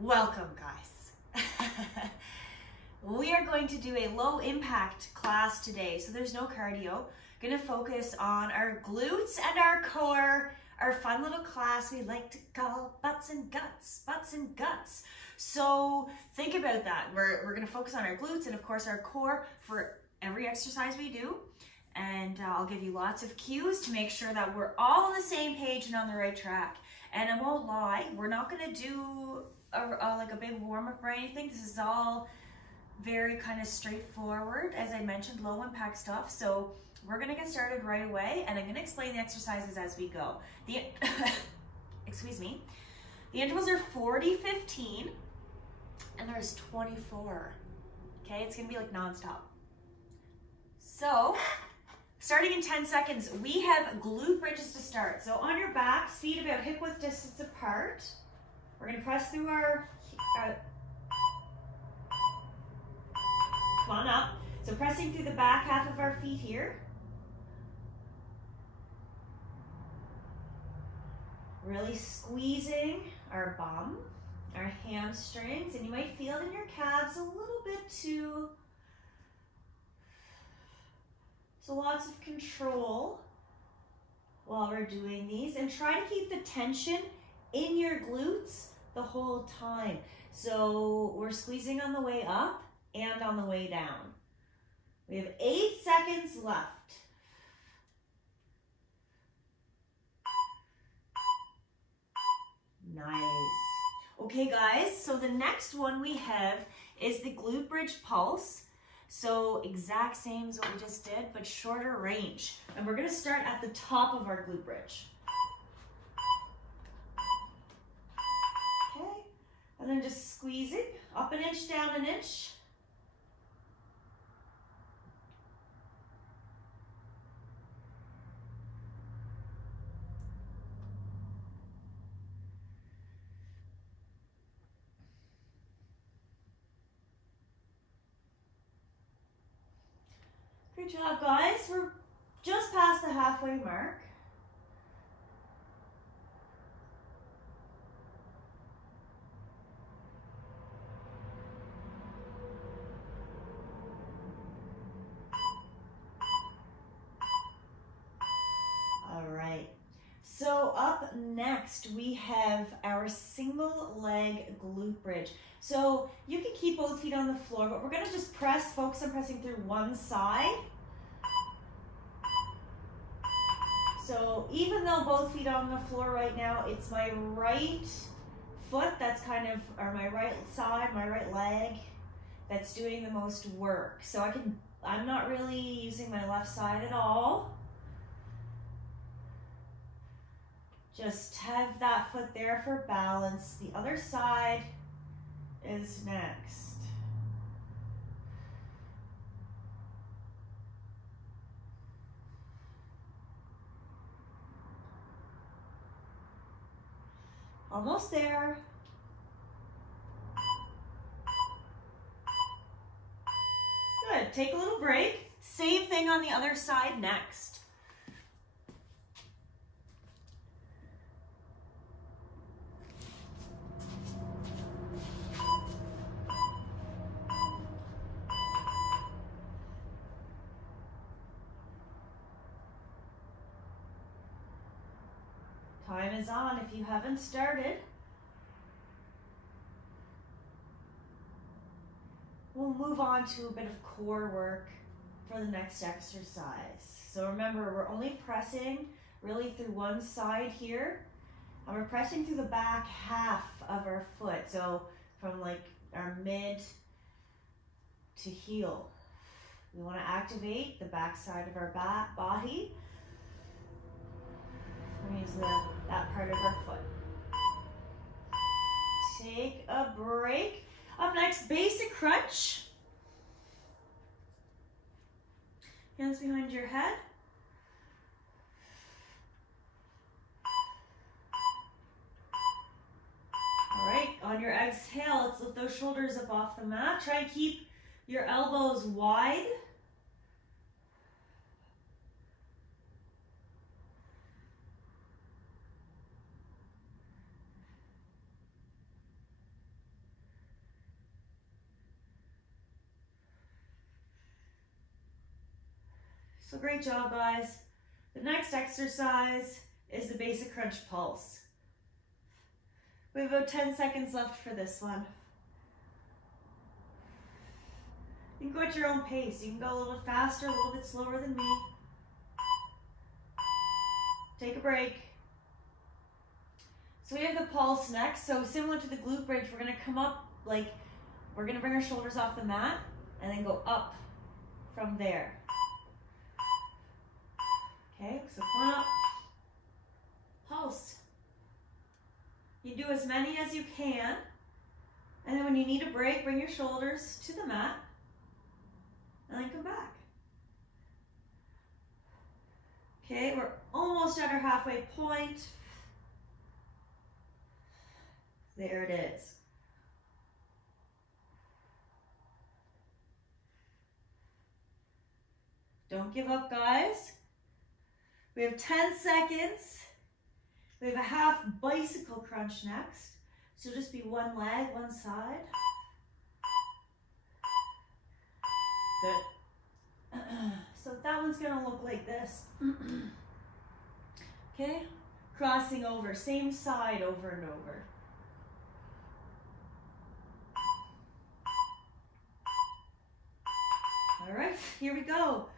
Welcome, guys. We are going to do a low impact class today, so there's no cardio. Gonna focus on our glutes and our core, our fun little class we like to call butts and guts, butts and guts. So think about that. We're gonna focus on our glutes and of course our core for every exercise we do. And I'll give you lots of cues to make sure that we're all on the same page and on the right track. And I won't lie, we're not gonna do like a big warm-up or anything. This is all very kind of straightforward, as I mentioned, low impact stuff. So we're gonna get started right away, and I'm gonna explain the exercises as we go. Excuse me. The intervals are 40, 15, and there's 24. Okay, it's gonna be like nonstop. So, starting in 10 seconds, we have glute bridges to start. So on your backs, feet about hip width distance apart. We're gonna press through our, come on up. So pressing through the back half of our feet here. Really squeezing our bum, our hamstrings, and you might feel it in your calves a little bit too. So lots of control while we're doing these, and try to keep the tension in your glutes the whole time. So we're squeezing on the way up and on the way down. We have 8 seconds left. Nice. Okay guys, so the next one we have is the glute bridge pulse. So exact same as what we just did, but shorter range. And we're gonna start at the top of our glute bridge. Okay, and then just squeezing, up an inch, down an inch. Good job, guys. We're just past the halfway mark. All right. So up next, we have our single leg glute bridge. So you can keep both feet on the floor, but we're gonna just focus on pressing through one side. So even though both feet are on the floor right now, it's my right foot that's kind of, or my right side, my right leg that's doing the most work. So I'm not really using my left side at all. Just have that foot there for balance. The other side is next. Almost there. Good, take a little break. Same thing on the other side next. Time is on if you haven't started. We'll move on to a bit of core work for the next exercise. So remember, we're only pressing really through one side here, and we're pressing through the back half of our foot. So from like our mid to heel. We want to activate the back side of our body. Use that part of our foot. Take a break. Up next, basic crunch. Hands behind your head. All right, on your exhale, let's lift those shoulders up off the mat. Try and keep your elbows wide. So great job, guys. The next exercise is the basic crunch pulse. We have about 10 seconds left for this one. You can go at your own pace. You can go a little bit faster, a little bit slower than me. Take a break. So we have the pulse next. So similar to the glute bridge, we're gonna come up, like, we're gonna bring our shoulders off the mat and then go up from there. Okay, so come on up. Pulse. You do as many as you can. And then when you need a break, bring your shoulders to the mat and then come back. Okay, we're almost at our halfway point. There it is. Don't give up, guys. We have 10 seconds. We have a half bicycle crunch next. So just be one leg, one side. Good. So that one's gonna look like this. Okay, crossing over, same side over and over. All right, here we go.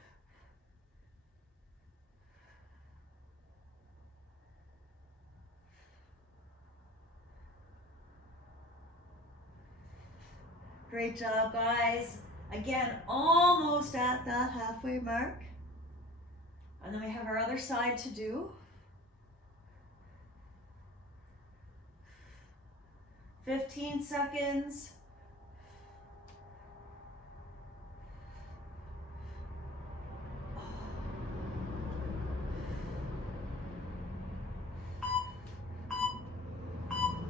Great job, guys. Again, almost at that halfway mark. And then we have our other side to do. 15 seconds.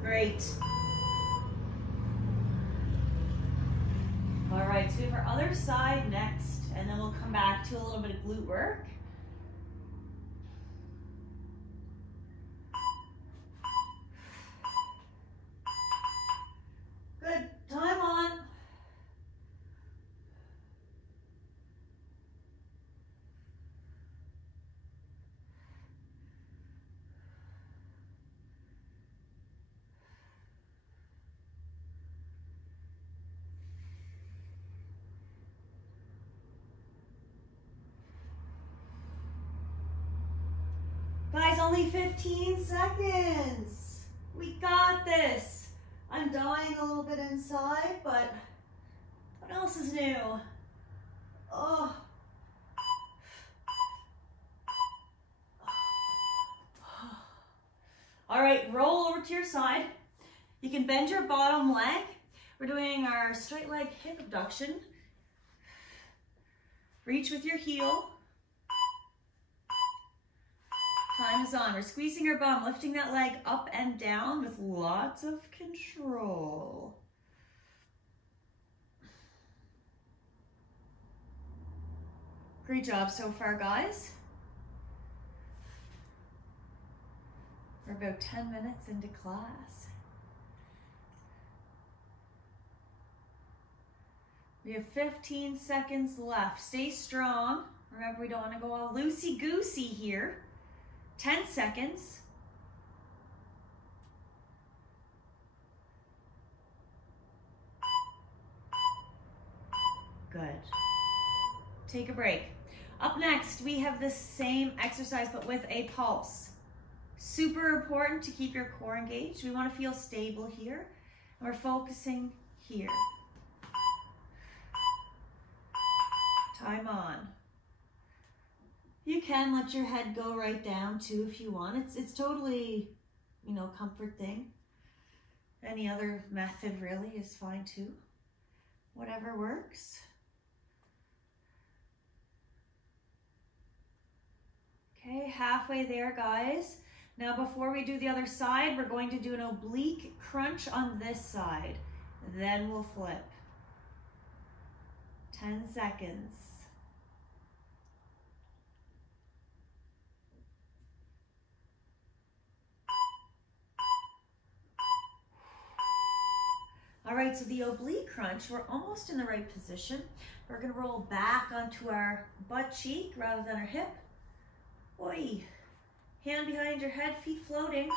Great. All right, so we have our other side next, and then we'll come back to a little bit of glute work. Good, time on. Guys, only 15 seconds. We got this. I'm dying a little bit inside, but what else is new? Oh. All right, roll over to your side. You can bend your bottom leg. We're doing our straight leg hip abduction. Reach with your heel. Time is on. We're squeezing our bum, lifting that leg up and down with lots of control. Great job so far, guys. We're about 10 minutes into class. We have 15 seconds left. Stay strong. Remember, we don't want to go all loosey-goosey here. 10 seconds. Good. Take a break. Up next, we have the same exercise, but with a pulse. Super important to keep your core engaged. We want to feel stable here. And we're focusing here. Time on. You can let your head go right down too if you want. It's totally, you know, comfort thing. Any other method really is fine too. Whatever works. Okay, halfway there, guys. Now before we do the other side, we're going to do an oblique crunch on this side. Then we'll flip. 10 seconds. All right, so the oblique crunch, we're almost in the right position. We're gonna roll back onto our butt cheek rather than our hip. Oi. Hand behind your head, feet floating.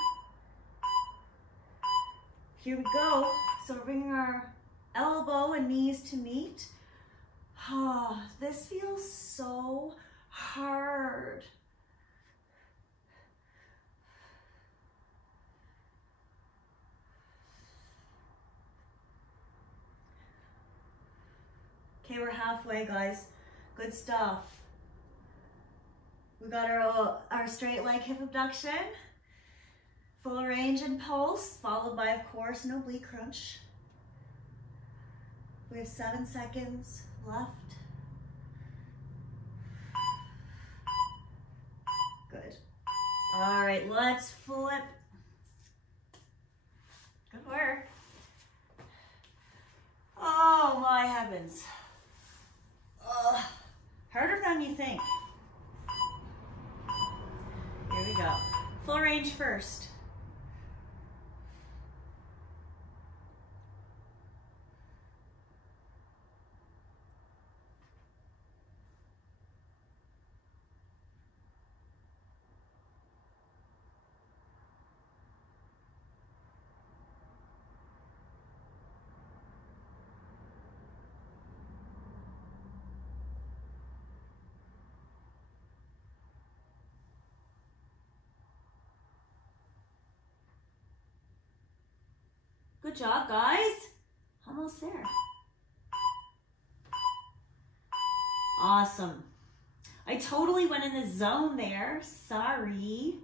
Here we go. So we're bringing our elbow and knees to meet. Oh, this feels so hard. Okay, we're halfway, guys. Good stuff. We got our straight leg hip abduction, full range and pulse, followed by, of course, an oblique crunch. We have 7 seconds left. Good. All right, let's flip. Good work. Oh my heavens. Harder than you think. Here we go. Full range first. Good job, guys. Almost there. Awesome. I totally went in the zone there. Sorry.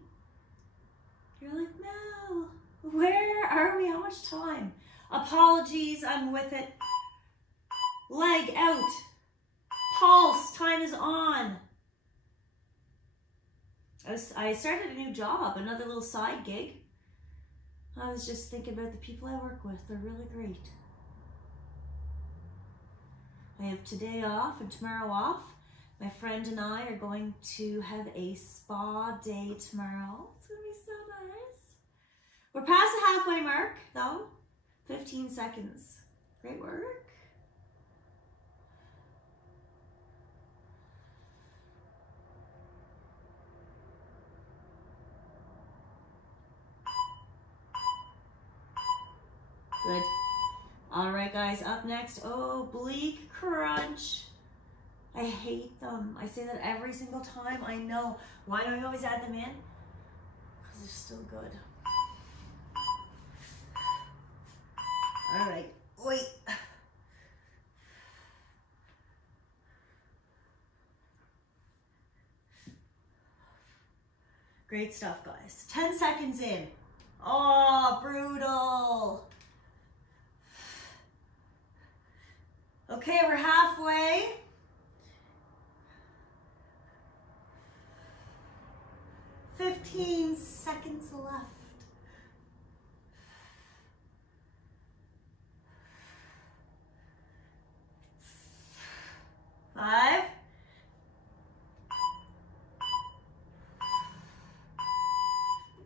You're like, no, where are we? How much time? Apologies, I'm with it. Leg out. Pulse, time is on. I started a new job, another little side gig. I was just thinking about the people I work with. They're really great. I have today off and tomorrow off. My friend and I are going to have a spa day tomorrow. It's gonna be so nice. We're past the halfway mark though. 15 seconds. Great work. Good. All right, guys, up next, oblique crunch. I hate them. I say that every single time. I know. Why do I always add them in? Because they're still good. All right, wait. Great stuff, guys. 10 seconds in. Oh, brutal. Okay, we're halfway. Fifteen seconds left. Five.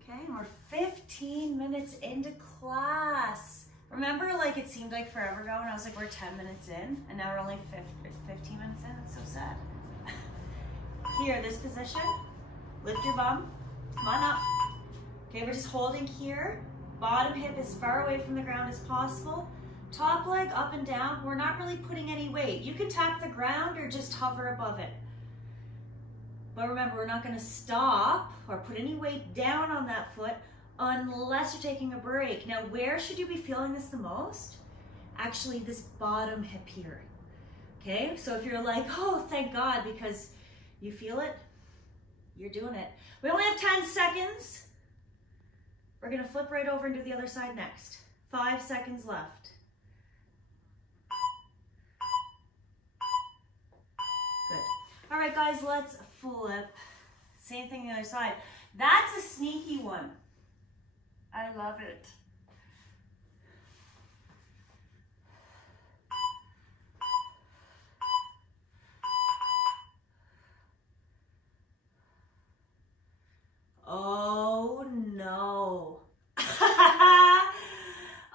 Okay, and we're 15 minutes into class. Remember, like, it seemed like forever ago and I was like, we're 10 minutes in and now we're only 15 minutes in. It's so sad. Here, this position, lift your bum, come on up. Okay, we're just holding here. Bottom hip as far away from the ground as possible. Top leg up and down. We're not really putting any weight. You can tap the ground or just hover above it. But remember, we're not gonna stop or put any weight down on that foot unless you're taking a break. Now, where should you be feeling this the most? Actually, this bottom hip here. Okay, so if you're like, oh, thank God, because you feel it, you're doing it. We only have 10 seconds. We're gonna flip right over and do the other side next. 5 seconds left. Good. All right, guys, let's flip. Same thing the other side. That's a sneaky one. I love it. Oh no.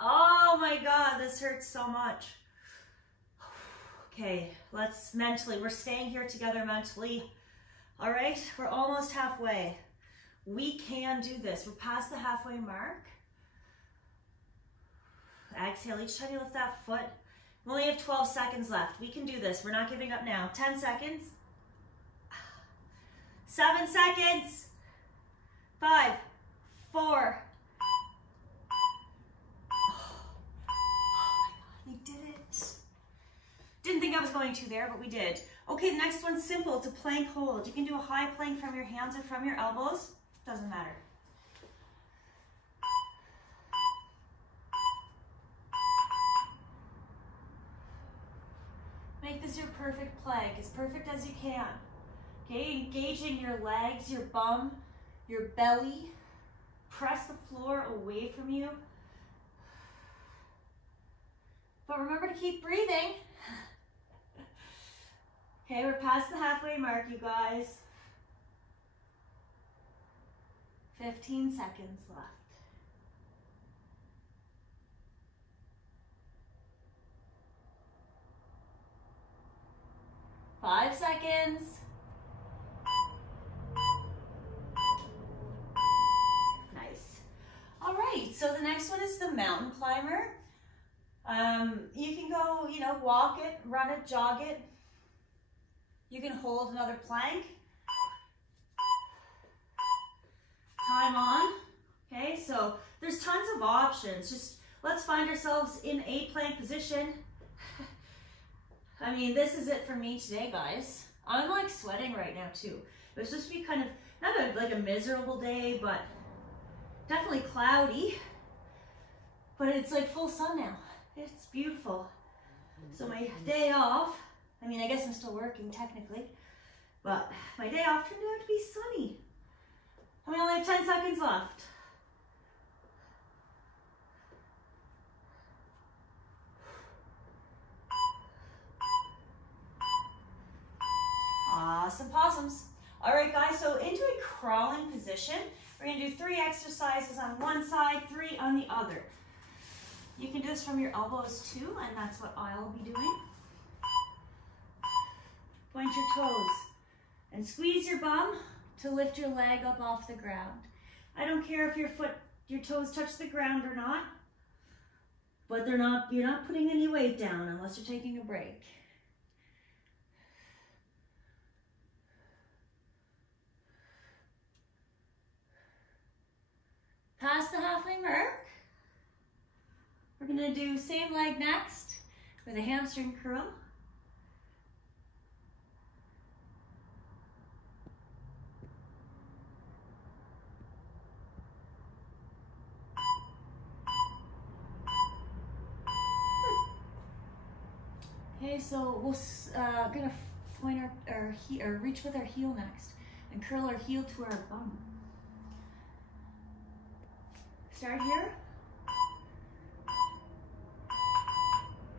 Oh my God, this this hurts so much. Okay, let's mentally, we're staying here together mentally. All right, we're almost halfway. We can do this. We're past the halfway mark. Exhale each time you lift that foot. We only have 12 seconds left. We can do this. We're not giving up now. 10 seconds. 7 seconds. 5, 4. Oh my God, we did it. Didn't think I was going to there, but we did. Okay, the next one's simple. It's a plank hold. You can do a high plank from your hands or from your elbows. Doesn't matter. Make this your perfect plank, as perfect as you can. Okay, engaging your legs, your bum, your belly. Press the floor away from you. But remember to keep breathing. Okay, we're past the halfway mark, you guys. 15 seconds left. 5 seconds. Nice. All right, so the next one is the mountain climber. You can go, walk it, run it, jog it. You can hold another plank. Time on. Okay, so there's tons of options. Just let's find ourselves in a plank position. I mean, this is it for me today, guys. I'm like sweating right now too. It was supposed to be kind of, not like a miserable day, but definitely cloudy. But it's like full sun now. It's beautiful. So my day off, I mean, I guess I'm still working technically, but my day off turned out to be sunny. And we only have 10 seconds left. Awesome possums. All right, guys, so into a crawling position. We're gonna do 3 exercises on one side, 3 on the other. You can do this from your elbows too, and that's what I'll be doing. Point your toes and squeeze your bum to lift your leg up off the ground. I don't care if your toes touch the ground or not, but you're not putting any weight down unless you're taking a break. Past the halfway mark. We're gonna do same leg next with a hamstring curl. Okay, so we're gonna point or reach with our heel next and curl our heel to our bum. Start here.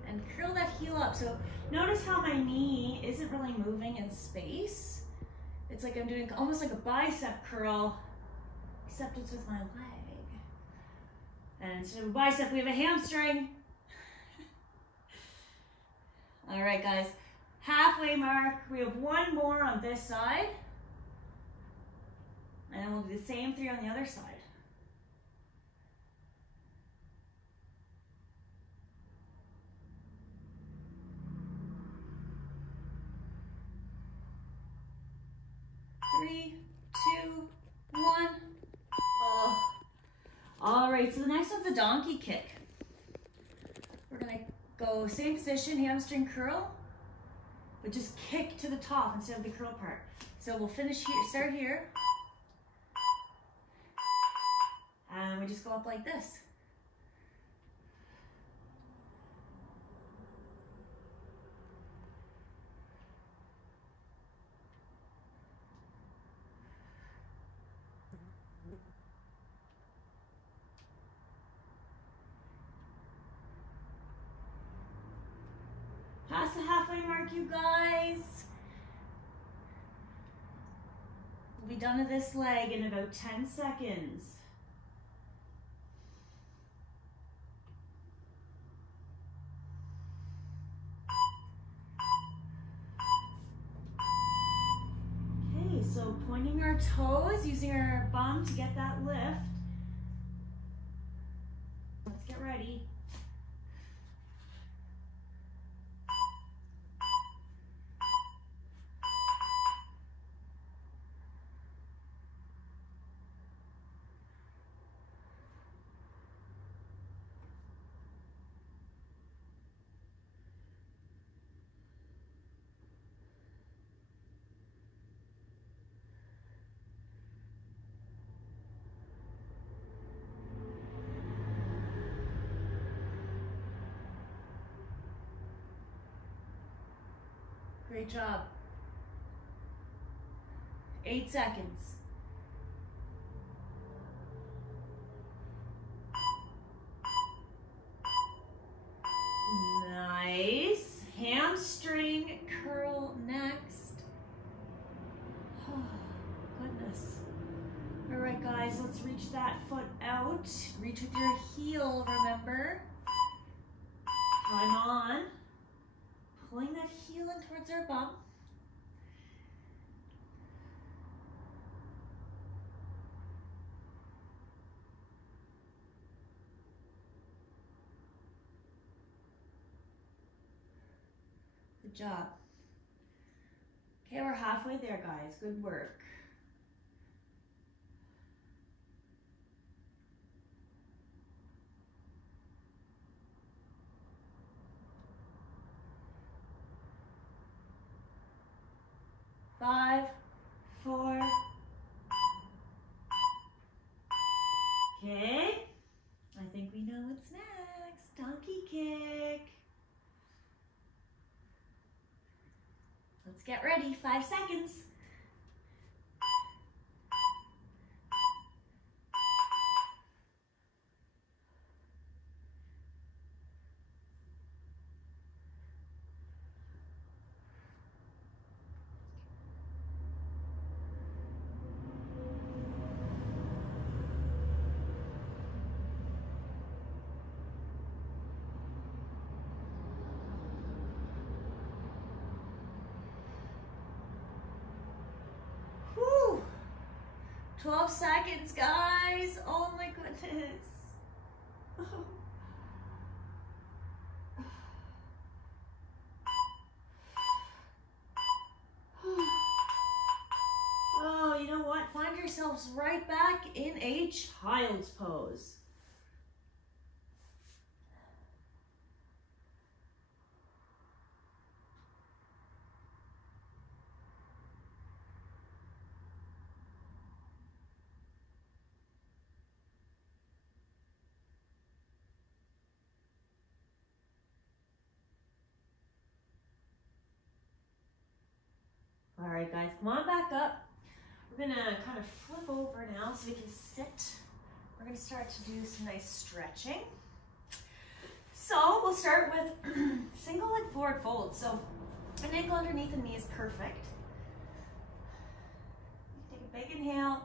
And curl that heel up. So notice how my knee isn't really moving in space. It's like I'm doing almost like a bicep curl, except it's with my leg. And instead of a bicep, we have a hamstring. All right, guys, halfway mark. We have 1 more on this side. And then we'll do the same 3 on the other side. Three, 2, 1. Oh. All right, so the next one's the donkey kick. We're gonna go same position, hamstring curl, but just kick to the top instead of the curl part. So we'll finish here, start here, and we just go up like this. Past the halfway mark, you guys. We'll be done with this leg in about 10 seconds. toes, using our bum to get that lift. Let's get ready. Great job. 8 seconds. Nice. Hamstring curl next. Oh, goodness. All right, guys, let's reach that foot out. Reach with your heel, remember. Time on. Pulling that heel in towards our bum. Good job. Okay, we're halfway there, guys. Good work. Five, 4. Okay. I think we know what's next. Donkey kick. Let's get ready. 5 seconds. Whew. 12 seconds, guys. Oh my goodness. Oh, you know what? Find yourselves right back in a child's pose. All right, guys, come on back up. We're gonna kind of flip over now so we can sit. We're gonna start to do some nice stretching. So we'll start with single leg forward fold. So an ankle underneath the knee is perfect. Take a big inhale,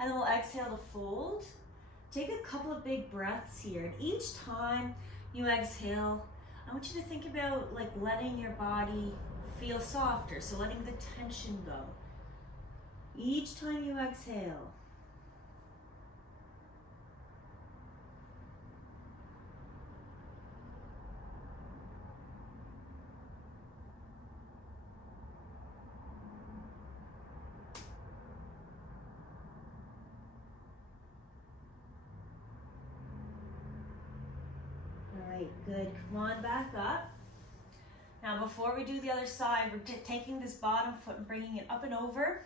and then we'll exhale to fold. Take a couple of big breaths here. And each time you exhale, I want you to think about like letting your body feel softer, so letting the tension go. Each time you exhale. All right, good. Come on back up. Now, before we do the other side, we're taking this bottom foot and bringing it up and over.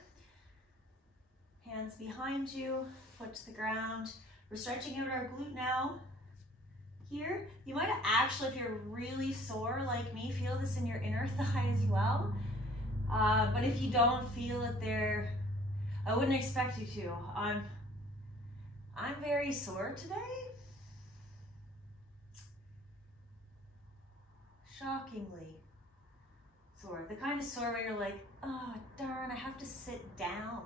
Hands behind you, foot to the ground. We're stretching out our glute now. Here, you might actually, if you're really sore like me, feel this in your inner thigh as well. But if you don't feel it there, I wouldn't expect you to. I'm very sore today. Shockingly sore. The kind of sore where you're like, oh darn, I have to sit down.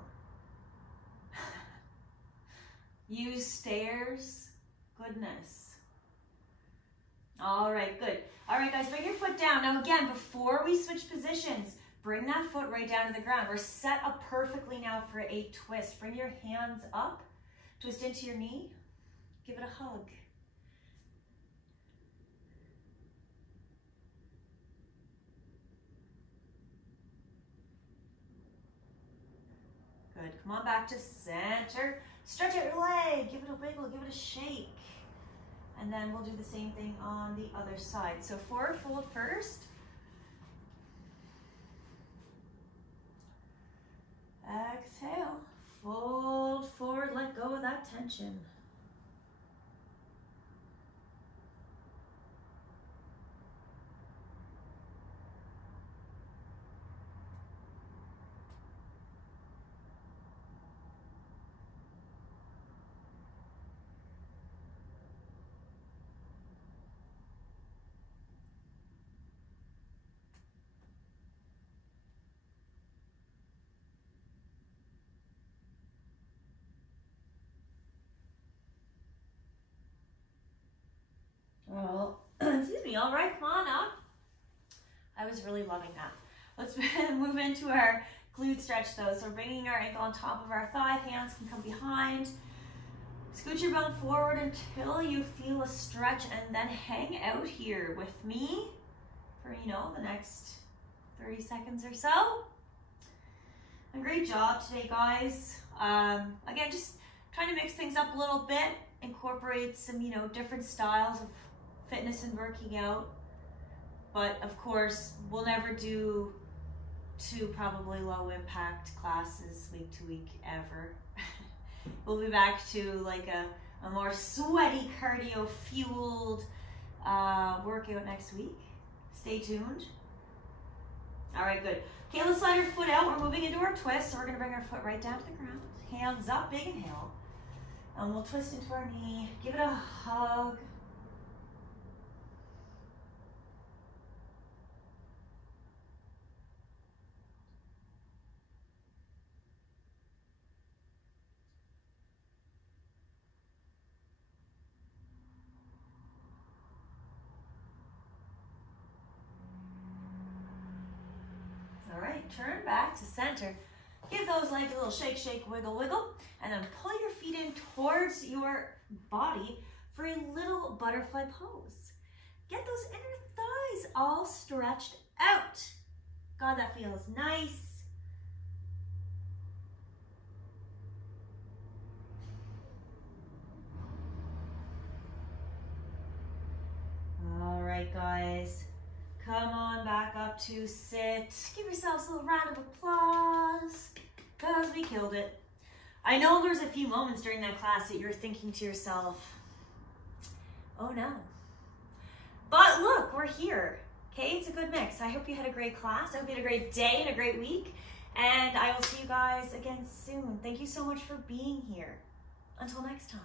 Use stairs. Goodness. All right, good. All right, guys, bring your foot down. Now again, before we switch positions, bring that foot right down to the ground. We're set up perfectly now for a twist. Bring your hands up, twist into your knee, give it a hug. Good, come on back to center. Stretch out your leg, give it a wiggle, give it a shake. And then we'll do the same thing on the other side. So forward fold first. Exhale, fold forward, let go of that tension. Oh, excuse me. All right, come on up. I was really loving that. Let's move into our glute stretch though. So we're bringing our ankle on top of our thigh, hands can come behind. Scoot your belt forward until you feel a stretch and then hang out here with me for, you know, the next 30 seconds or so. And great job today, guys. Again, just trying to mix things up a little bit, incorporate some, you know, different styles of fitness and working out. But of course, we'll never do 2 probably low impact classes week to week ever. We'll be back to like a more sweaty cardio fueled workout next week. Stay tuned. All right, good. Okay, let's slide our foot out. We're moving into our twist. So we're gonna bring our foot right down to the ground. Hands up, big inhale. And we'll twist into our knee. Give it a hug. All right, turn back to center. Give those legs a little shake, shake, wiggle, wiggle, and then pull your feet in towards your body for a little butterfly pose. Get those inner thighs all stretched out. God, that feels nice. All right, guys. Come on back up to sit. Give yourselves a little round of applause because we killed it. I know there's a few moments during that class that you're thinking to yourself, oh no. But look, we're here. Okay, it's a good mix. I hope you had a great class. I hope you had a great day and a great week. And I will see you guys again soon. Thank you so much for being here. Until next time.